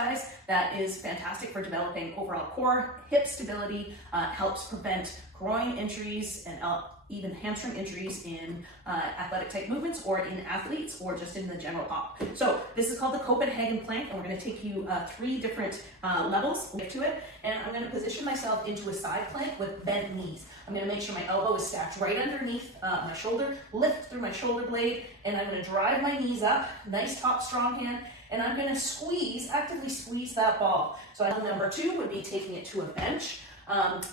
exercise that is fantastic for developing overall core, hip stability, helps prevent groin injuries and even hamstring injuries in athletic type movements or in athletes or just in the general pop. So this is called the Copenhagen plank, and we're going to take you 3 different levels to it, and I'm going to position myself into a side plank with bent knees. I'm going to make sure my elbow is stacked right underneath my shoulder, lift through my shoulder blade, and I'm going to drive my knees up, nice top strong hand, and I'm going to squeeze, actively squeeze that ball. So number 2 would be taking it to a bench.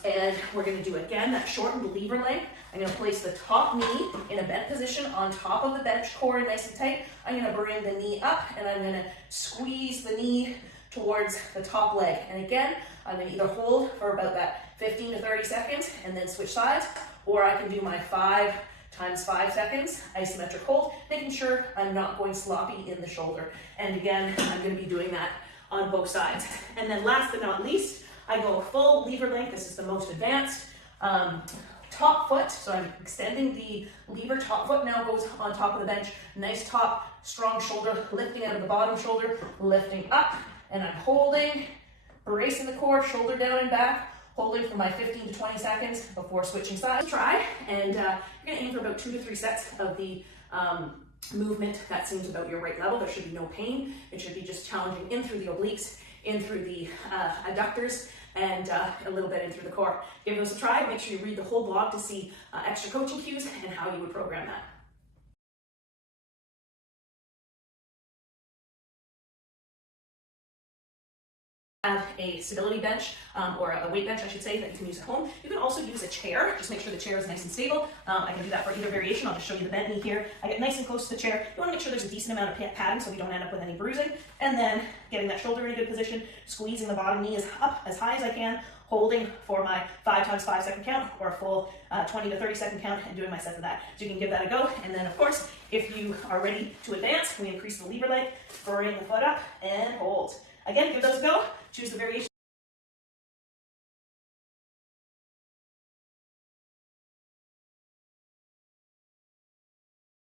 And we're going to do again that shortened lever leg. I'm going to place the top knee in a bent position on top of the bench, core nice and tight. I'm going to bring the knee up and I'm going to squeeze the knee towards the top leg. And again, I'm going to either hold for about that 15 to 30 seconds and then switch sides, or I can do my 5 times 5 seconds isometric hold, making sure I'm not going sloppy in the shoulder. And again, I'm going to be doing that on both sides. And then last but not least, I go full lever length. This is the most advanced. Top foot, so I'm extending the lever. Top foot now goes on top of the bench. Nice top, strong shoulder, lifting out of the bottom shoulder, lifting up, and I'm holding, bracing the core, shoulder down and back, holding for my 15 to 20 seconds before switching sides. Try, and you're gonna aim for about 2 to 3 sets of the movement that seems about your right level. There should be no pain. It should be just challenging in through the obliques, in through the adductors, and a little bit in through the core. Give those a try. Make sure you read the whole blog to see extra coaching cues and how you would program that. Have a stability bench or a weight bench, I should say, that you can use at home. You can also use a chair. Just make sure the chair is nice and stable. I can do that for either variation. I'll just show you the bent knee here. I get nice and close to the chair. You want to make sure there's a decent amount of padding so we don't end up with any bruising. And then getting that shoulder in a good position, squeezing the bottom knee up as high as I can, holding for my 5 times 5 second count or a full 20 to 30 second count, and doing my sets of that. So you can give that a go. And then of course, if you are ready to advance, we increase the lever leg, bring the foot up and hold. Again, give those a go. Choose the variation.